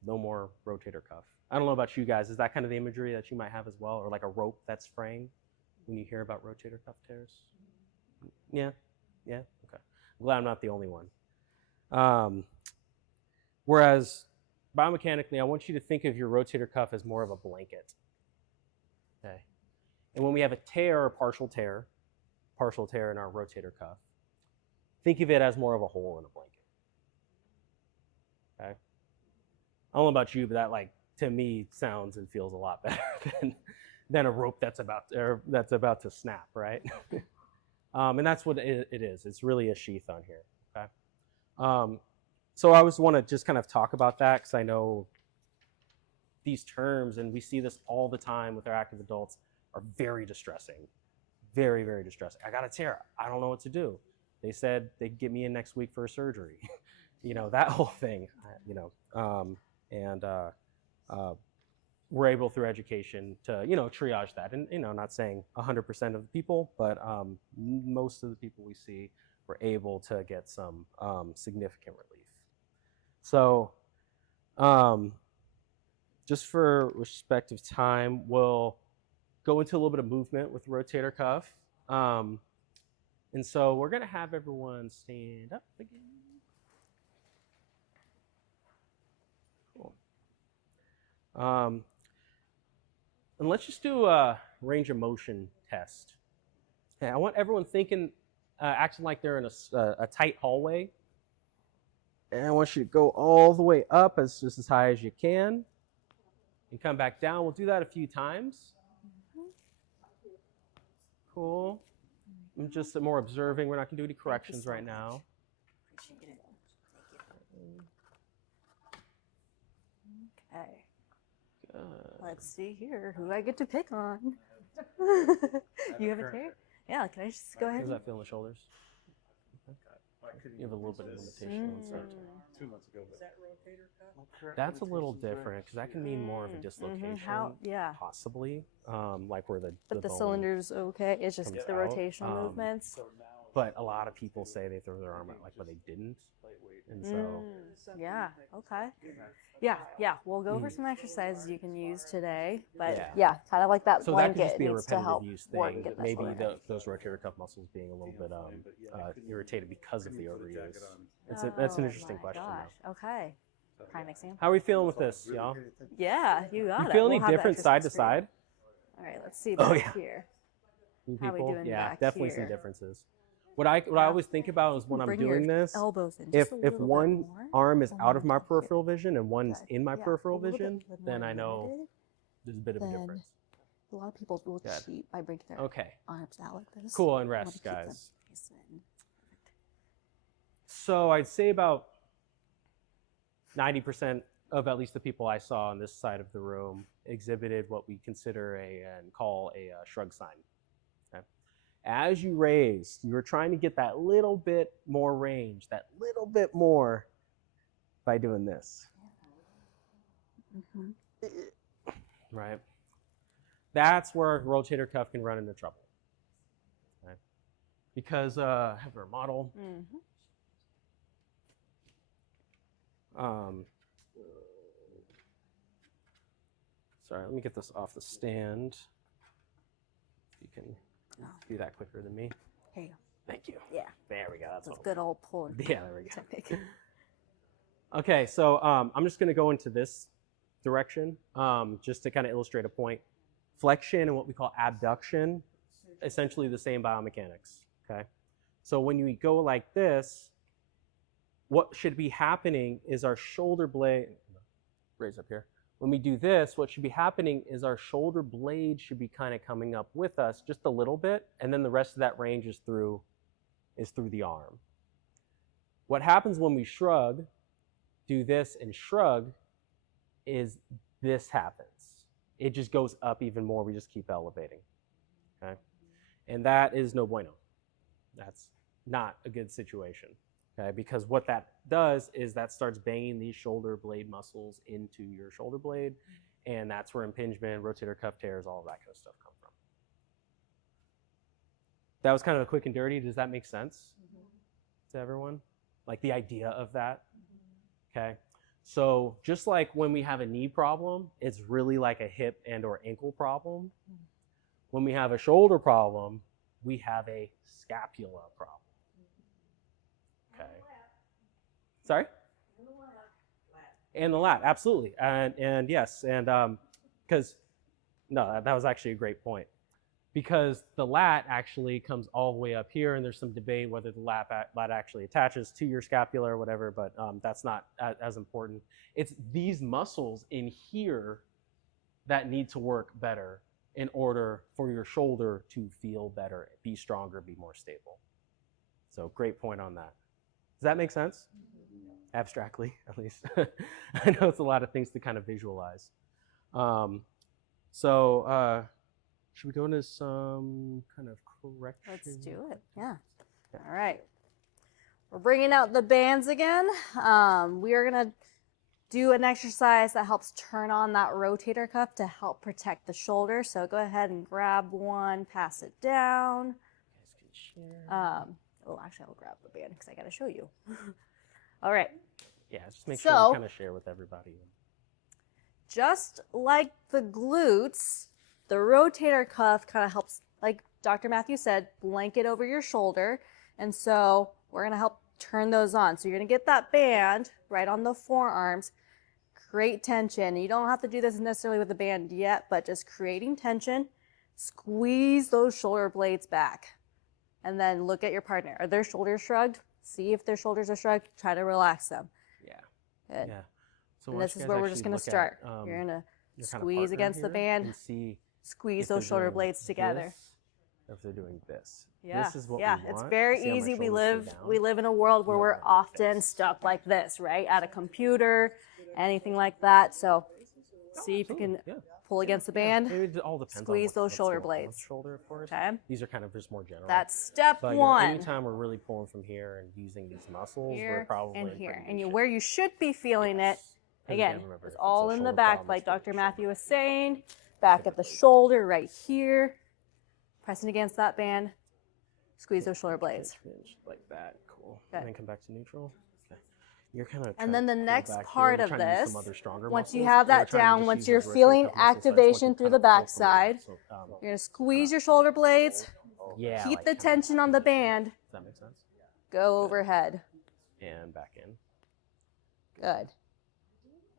no more rotator cuff. I don't know about you guys. Is that kind of the imagery that you might have as well, or like a rope that's fraying when you hear about rotator cuff tears? Yeah, yeah, okay. I'm glad I'm not the only one. Whereas biomechanically, I want you to think of your rotator cuff as more of a blanket. Okay. And when we have a tear or partial tear in our rotator cuff, think of it as more of a hole in a blanket. Okay. I don't know about you, but that, like, to me sounds and feels a lot better than a rope that's about to snap, right? And that's what it is. It's really a sheath on here. Okay. So I always want to just kind of talk about that because I know these terms, and we see this all the time with our active adults, are very distressing. Very, very distressing. I got a tear. I don't know what to do. They said they'd get me in next week for a surgery. You know, that whole thing, you know. We're able through education to, you know, triage that. And, you know, not saying 100% of the people, but most of the people we see were able to get some significant relief. So just for respect of time, we'll go into a little bit of movement with the rotator cuff. And so we're going to have everyone stand up again. Cool. And let's just do a range of motion test. Okay, I want everyone thinking, acting like they're in a tight hallway. And I want you to go all the way up just as high as you can and come back down. We'll do that a few times. Cool. I'm just more observing. We're not going to do any corrections right now. Appreciate it. Thank you. Okay. Let's see here. Who I get to pick on? You have a tear? Yeah, can I just go ahead? How does that feel in the shoulders? You have a little bit of limitation. 2 months ago. Is that rotator cuff? That's a little different because that can mean more of a dislocation. Yeah. Possibly. Like where the But the bone cylinder's okay. It's just comes the out. rotational movements. But a lot of people say they throw their arm out like where they didn't. And so Yeah, okay. Yeah. We'll go over some exercises you can use today. But Yeah. yeah, kind of like that so that could blanket just be a needs to help repetitive use work thing. get that Maybe shoulder. those rotator cuff muscles being a little bit irritated because of the overuse. That's an interesting question, though. Okay. Prime example. How are we feeling with this, y'all? Yeah, you got You it. feel We'll any have the different side to exercise for you. side? All right, let's see Oh, back yeah. here. You How we people? doing Yeah, back definitely some here? differences. What I always think about is when I'm Bring doing your this, elbows in if just a little bit one more. arm is One out of more my down peripheral here. vision and one's Okay. in my Yeah, peripheral a little bit vision, then more I know limited. there's a bit of a Then difference. A lot of people will Good. cheat by bringing their Okay, arms out like this. cool, and You wanna rest, keep them guys. nice and- So I'd say about 90% of at least the people I saw on this side of the room exhibited what we consider and call a shrug sign. Okay? As you raised, you were trying to get that little bit more range, that little bit more by doing this. Mhm. Right? That's where a rotator cuff can run into trouble. Okay? Because I have our model. Mhm. Sorry, let me get this off the stand. You can do that quicker than me. Here you go. Thank you. Yeah. There we go. That's That's what good old pull. Yeah, there we go. Technique. Okay, so I'm just going to go into this direction just to kind of illustrate a point. Flexion and what we call abduction, essentially the same biomechanics. Okay, so when you go like this, what should be happening is our shoulder blade, raise up here. When we do this, what should be happening is our shoulder blade should be kind of coming up with us just a little bit, and then the rest of that range is through the arm. What happens when we shrug, do this and shrug, is this happens. It just goes up even more. We just keep elevating. Okay, and that is no bueno. That's not a good situation. Okay, because what that does is that starts banging these shoulder blade muscles into your shoulder blade, and that's where impingement, rotator cuff tears, all of that kind of stuff come from. That was kind of a quick and dirty. Does that make sense to everyone? Like the idea of that? Okay, so just like when we have a knee problem, it's really like a hip and or ankle problem. When we have a shoulder problem, we have a scapula problem. Okay. Sorry? And the lat, absolutely. And yes, and because, no, that was actually a great point. Because the lat actually comes all the way up here, and there's some debate whether the lat actually attaches to your scapula or whatever, but that's not as important. It's these muscles in here that need to work better in order for your shoulder to feel better, be stronger, be more stable. So great point on that. Does that make sense? Abstractly, at least. I know it's a lot of things to kind of visualize. Should we go into some kind of correction? Let's do it. Yeah. All right. We're bringing out the bands again. We are going to do an exercise that helps turn on that rotator cuff to help protect the shoulder. So go ahead and grab one, pass it down. Oh, actually, I'll grab the band because I got to show you. All right. Yeah, just make sure we kind of share with everybody. Just like the glutes, the rotator cuff kind of helps, like Dr. Matthew said, blanket over your shoulder. And so we're going to help turn those on. So you're going to get that band right on the forearms, create tension. You don't have to do this necessarily with the band yet, but just creating tension, squeeze those shoulder blades back. And then look at your partner. Are their shoulders shrugged? See if their shoulders are shrugged. Try to relax them. Yeah. Good. Yeah. So and this is where we're just going to start. You're going to squeeze against the band, squeeze those shoulder blades together. If they're doing this. Yeah. This is what we want. It's very easy. We live in a world where we're often stuck like this, right? At a computer, anything like that. So see if you can pull against the band. It all depends squeeze on those shoulder blades. Shoulder, of course. Okay. These are kind of just more general. That's step but, one. Anytime we're really pulling from here and using these muscles, Here we're probably and here. And where you should be feeling it, again, remember, it's all in the back, like Dr. Matthew was saying. Back at the shoulder right here. Pressing against that band. Squeeze those shoulder blades. Like that. Cool. Good. And then come back to neutral. Okay. You're kind of. And then the next part of this, once you muscles. have that down, once you're feeling activation through the backside, you're going to squeeze your shoulder blades. Yeah. Keep like the tension on the band. Does that make sense? Go overhead. And back in. Good.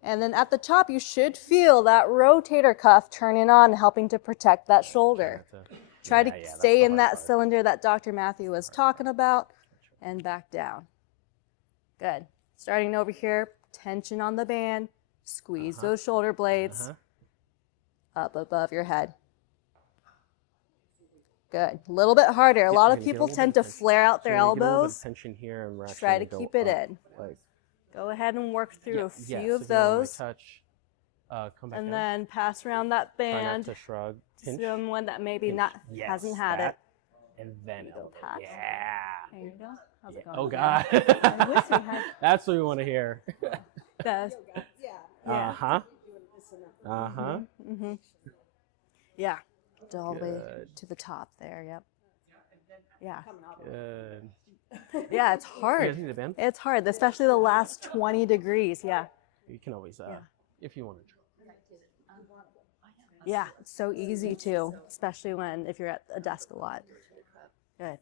And then at the top, you should feel that rotator cuff turning on, helping to protect that shoulder. Try to stay in that cylinder that Dr. Matthew was talking about and back down. Good. Starting over here, tension on the band, squeeze those shoulder blades up above your head. Good. A little bit harder. A lot of people tend to flare out their elbows. Try to keep it in. Go ahead and work through a few of those. And then pass around that band to shrug. to someone that maybe hasn't had it. And then pat. yeah. There you go. How's it going? Oh God. I wish we had That's what we want to hear. the, Uh-huh. Uh-huh. mm-hmm. Yeah. All the way to the top there. Yep. Yeah. Good. Yeah, it's You guys hard. need a band? It's hard, especially the last 20 degrees. Yeah. You can always, if you want to try. Yeah, it's so easy too, especially if you're at a desk a lot. Good.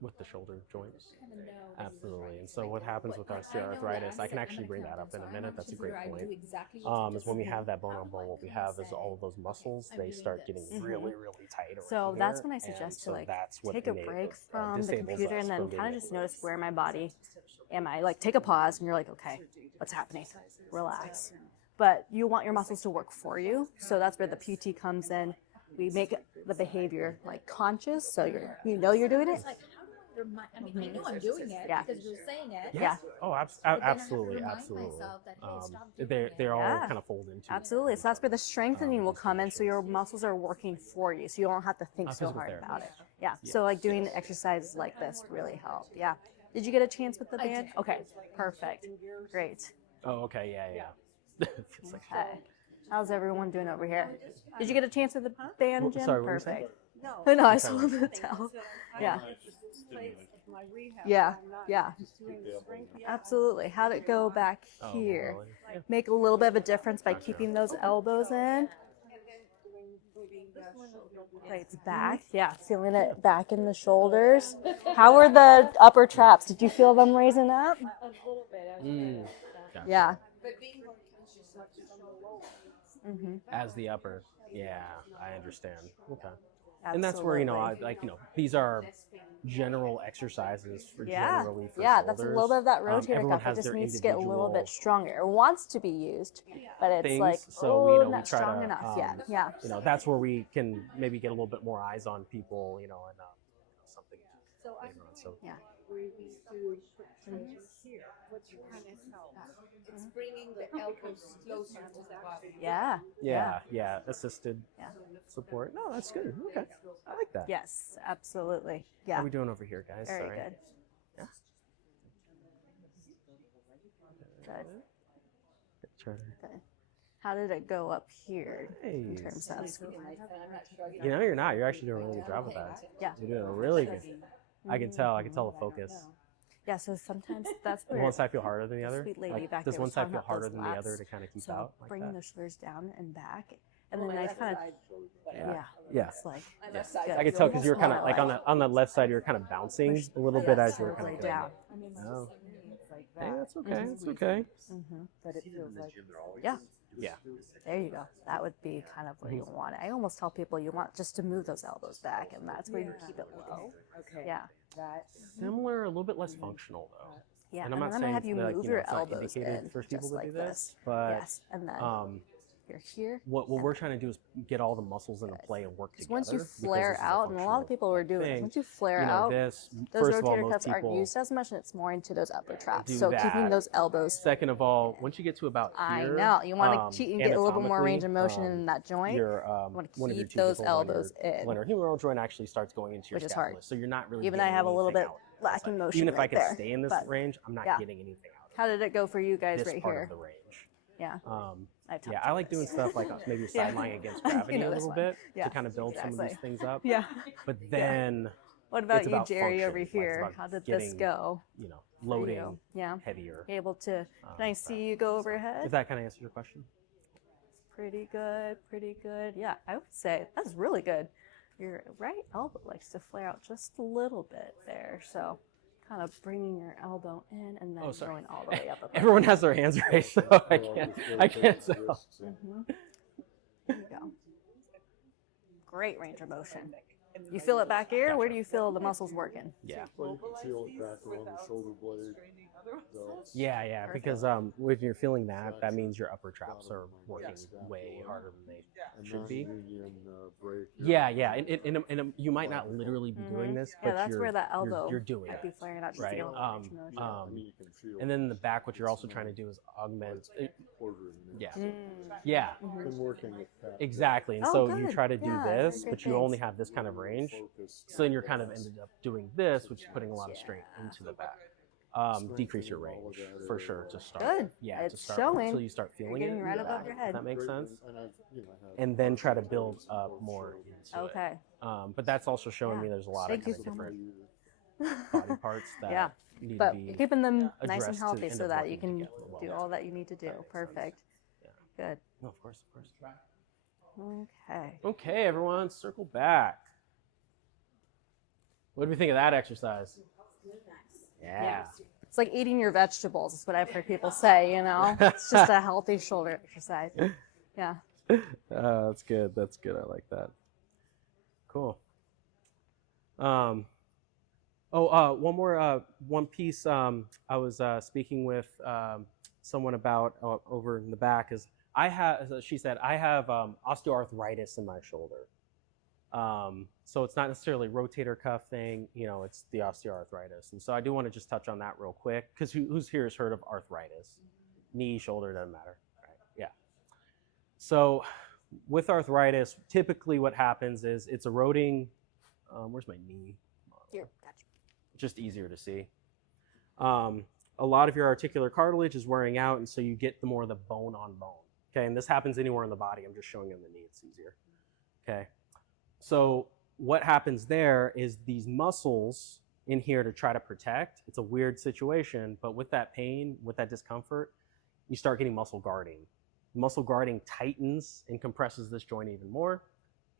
with the shoulder joints. Kind of know Absolutely. And so what happens with osteoarthritis, I can actually bring that up in a minute. That's a great point. Is when we have that bone on bone, what we have is all of those muscles, they start getting really, really tight. So around that's here, when I and suggest so to like that's what take a break from the disables computer us and then from being kind of able just to notice where my body am I. Like take a pause and you're like, okay, what's happening? Relax. But you want your muscles to work for you. So that's where the PT comes in. We make the behavior like conscious, so you know you're doing it. Like, how do I remind? I mean, I know I'm doing it Yeah. because you're saying it. Yeah. Oh, But then I have to absolutely, remind absolutely. myself that, hey, stop doing They're it. all Yeah. kind of fold into Absolutely. each So that's where other. the strengthening will come in. So your muscles are working for you. So you don't have to think so Physical hard therapy. about it. Yeah. So like doing exercises like this really help. Yeah. Did you get a chance with the band? Okay. Perfect. Great. Oh, okay, yeah. Feels like Okay. How's everyone doing over here? Did you get a chance with the band, Well, Jim? sorry, what were you saying? Perfect. No, I just wanted to tell. Yeah. My rehab. Yeah. I'm not Yeah. doing the strength yet. Absolutely. How'd it go back Oh, here? really? Yeah. Make a little bit of a difference by keeping those elbows in. And then moving the shoulder. Plates back. Yeah, feeling it back in the shoulders. How were the upper traps? Did you feel them raising up? A little bit. Gotcha. Yeah. But being more conscious of the shoulder. Mm-hmm. As the upper. Yeah, I understand. Okay. And that's where, these are general exercises for generally for yeah, shoulders. that's a little bit of that rotator everyone cuff. has It just their needs to get a little individual bit stronger. It wants to be used, but it's things, like, so we not try strong to, enough yet. Yeah. That's where we can maybe get a little bit more eyes on people, and something So I'm later on. So Yeah. where we do put tension here, which kind of helps. It's bringing the elbows closer to the body. Yeah. yeah, assisted Yeah. support. No, that's good. Okay, I like that. Yes, absolutely. How Yeah. are we doing over here, guys? Very Sorry. good. Yeah. Good. Try to- Good. How did it go up here in Hey. terms of? You're not. You're actually doing a really good job with that. Yeah. You're doing a really good. I can tell the focus. Yeah, so sometimes that's Does where one side feel harder than the other? sweet lady Like, back does there one was side talking feel about harder those than the other lats. to kind of keep So out like bringing that? those shoulders down and back, and then I kind of Yeah. it's like I could tell because you were kind of like on the left side, you were kind of bouncing a little bit as you were kind lay of down. Oh. Hey, that's okay. That's okay. But it feels like Yeah. there you go. That would be kind of where you want it. I almost tell people you want just to move those elbows back, and that's where you keep it low. Okay. Yeah, Similar, a little bit less functional though. yeah. And And I'm I'm not gonna saying have you that, move you know, your it's not elbows indicated in for people just to like do this. this, but Yes, and then you're here. what we're trying to do is get all the muscles into play and work Because together. once you because flare this is out, and a lot functional of people were doing this, thing. once you flare You know, out, this those first of all, rotator most cuffs aren't people used as much, and it's more into those upper traps. do So keeping that. those elbows. Second of all, once you get to about I here, know you want to cheat and get a little bit more range of motion anatomically, in that joint. Your wanna one of your keep those tubercles elbows on your in. glenohumeral joint actually starts going into your Which is hard. scapula, so you're not really. Even I getting have a little anything bit out. lacking motion Even if I right can there, stay in this but range, I'm not yeah. getting anything out of How did it go for you guys this right part here? of the range. Yeah. Yeah, talked I like doing stuff like maybe Yeah. side lying against gravity a this little one. bit Yeah, to kind of build some of exactly. these things up. Yeah. But then, What about it's you, about Jerry, function. over Like, it's here? about How did this getting, go? you know, for you? loading Yeah. heavier. Able to? Can I see you go overhead? If that kind of answers your question. Pretty good. Pretty good. Yeah, I would say that's really good. Your right elbow likes to flare out just a little bit there, so kind of bringing your elbow in and then sorry. going all the way up. Everyone has their hands raised, so I can't tell. There you go. Great range of motion. You feel it back here? Where do you feel the muscles working? Yeah. Well, you can feel it back along the shoulder blade. Yeah, because when you're feeling that, that means your upper traps are working way harder than they should be. Yeah, and you might not literally be doing this, but Yeah, that's you're, where that elbow you're doing might be it, flaring out just right? to get a little range of motion. And then in the back, what you're also trying to do is augment. Yeah, Mm. yeah, Been working with Pat. exactly. And Oh, so you good. try to do Yeah, this, very but good, you only thanks. have this kind of range. So then you're kind of ended up doing this, which is putting a lot of strain into the back. Decrease your range for sure to start. Good. Yeah, It's to start showing. until you start You're feeling getting it. right above your head. That makes sense. And I've, And then try to build up more into Okay. it. But that's also showing me there's a lot Thank of you kind of so different body parts that Yeah. need But to be. you're keeping them nice and addressed to healthy end so up that you working can together well. do all that you need to do. That makes sense. Perfect. Good. No, of course, of course. Okay. Okay, everyone, circle back. What do we think of that exercise? Yeah. It's like eating your vegetables, is what I've heard people say, you know? It's just a healthy shoulder exercise. Yeah. That's good. That's good. I like that. Cool. One more one piece I was speaking with someone about over in the back is she said, I have osteoarthritis in my shoulder. So it's not necessarily a rotator cuff thing, you know, it's the osteoarthritis. And so I do want to just touch on that real quick, because who's here has heard of arthritis? Knee, shoulder, doesn't matter. Right? Yeah. So with arthritis, typically what happens is it's eroding. Where's my knee? Here, gotcha. Just easier to see. A lot of your articular cartilage is wearing out, and so you get the more of the bone on bone. Okay, and this happens anywhere in the body. I'm just showing you in the knee, it's easier. Okay, so what happens there is these muscles in here to try to protect. It's a weird situation, but with that pain, with that discomfort, you start getting muscle guarding. Muscle guarding tightens and compresses this joint even more.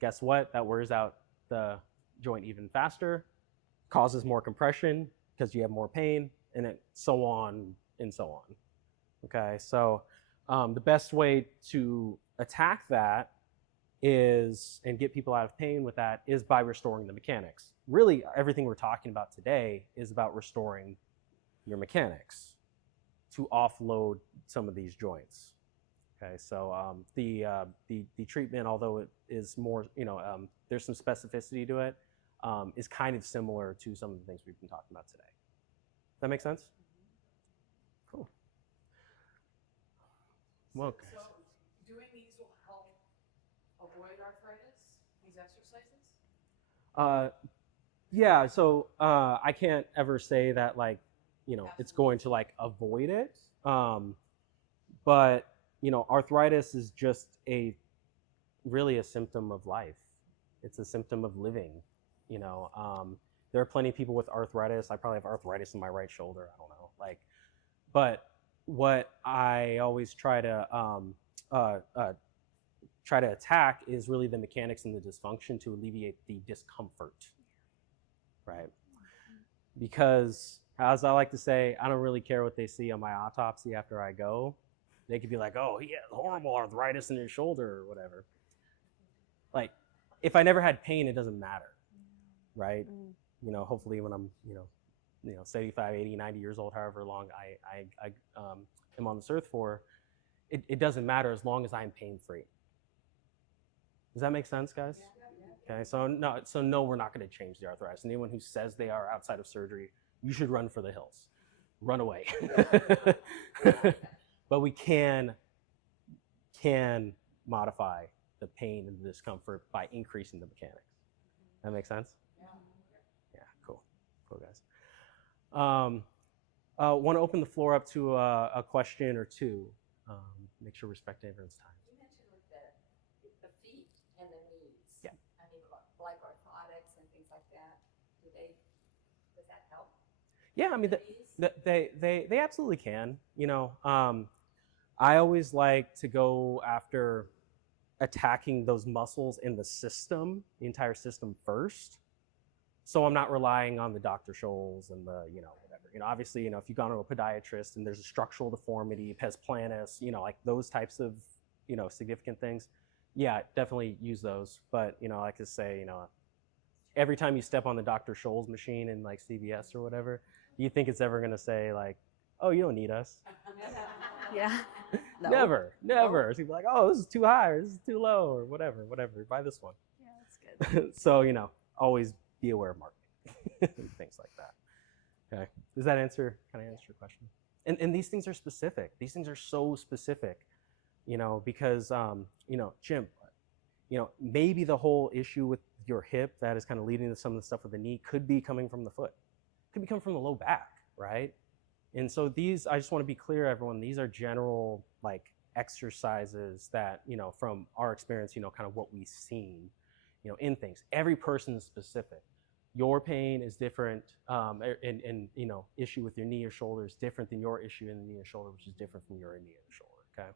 Guess what? That wears out the joint even faster, causes more compression because you have more pain, and so on and so on. Okay, so the best way to attack that is, and get people out of pain with that, is by restoring the mechanics. Really, everything we're talking about today is about restoring your mechanics to offload some of these joints. Okay, so the treatment, although it is more, you know, there's some specificity to it, is kind of similar to some of the things we've been talking about today. Does that make sense? Cool. Well, okay. So doing these will help avoid arthritis, these exercises? Yeah, so I can't ever say that, like, you know, it's going to like avoid it. But, you know, arthritis is just really a symptom of life. It's a symptom of living, you know. There are plenty of people with arthritis. I probably have arthritis in my right shoulder. I don't know, like, but what I always try to attack is really the mechanics and the dysfunction to alleviate the discomfort, right? Because, as I like to say, I don't really care what they see on my autopsy after I go. They could be like, oh, he has horrible arthritis in his shoulder or whatever. Like, if I never had pain, it doesn't matter, right? You know, hopefully when I'm, you know, 75, 80, 90 years old, however long I am on this earth for, it doesn't matter as long as I'm pain-free. Does that make sense, guys? Okay, so no, we're not going to change the arthritis. Anyone who says they are outside of surgery, you should run for the hills. Run away. But we can modify the pain and the discomfort by increasing the mechanics. That makes sense? Yeah, cool. Cool, guys. Want to open the floor up to a question or two. Make sure we respect everyone's time. You mentioned with the feet and the knees. Yeah. I mean, like orthotics and things like that. Does that help? Yeah, I mean, they absolutely can. You know, I always like to go after attacking those muscles in the system, the entire system first. So I'm not relying on the Dr. Scholl's and the, you know, whatever. You know, obviously, you know, if you've gone to a podiatrist and there's a structural deformity, pes planus, you know, like those types of, you know, significant things, yeah, definitely use those. But, you know, like I say, you know, every time you step on the Dr. Scholl's machine in like CVS or whatever, do you think it's ever going to say like, oh, you don't need us? Yeah. No. Never. So people are like, oh, this is too high, or this is too low, or whatever. Buy this one. Yeah, that's good. So, you know, always be aware of marketing and things like that. Okay. Does that answer your question? And these things are specific. These things are so specific, you know, because, you know, Jim, you know, maybe the whole issue with your hip that is kind of leading to some of the stuff with the knee could be coming from the foot, could be coming from the low back, right? And so these, I just want to be clear, everyone, these are general like exercises that, you know, from our experience, you know, kind of what we've seen, you know, in things. Every person is specific. Your pain is different, and you know, issue with your knee or shoulder is different than your issue in the knee or shoulder, which is different from your knee or shoulder, okay?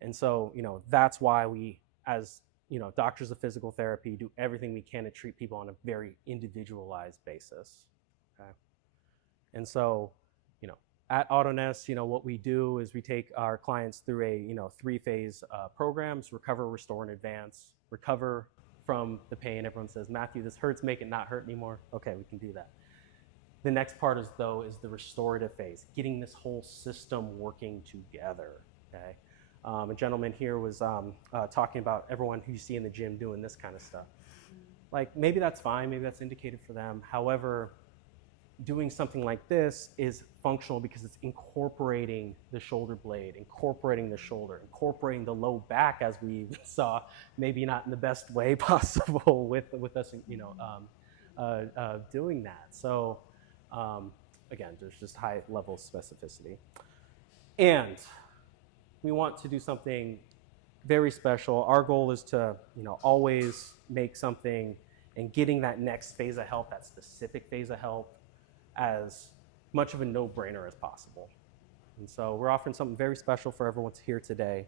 And so, you know, that's why we, as, doctors of physical therapy do everything we can to treat people on a very individualized basis. Okay? And so, at Auto-Ness, what we do is we take our clients through a 3-phase programs: recover, restore, and advance. Recover from the pain. Everyone says, Matthew, this hurts, make it not hurt anymore. Okay, we can do that. The next part is the restorative phase, getting this whole system working together. Okay, a gentleman here was talking about everyone who you see in the gym doing this kind of stuff. Like, maybe that's fine, maybe that's indicated for them. However, doing something like this is functional because it's incorporating the shoulder blade, incorporating the shoulder, incorporating the low back, as we saw, maybe not in the best way possible with us, doing that. So again, there's just high level of specificity. And we want to do something very special. Our goal is to, always make something and getting that next phase of help, that specific phase of help, as much of a no-brainer as possible. And so we're offering something very special for everyone here today.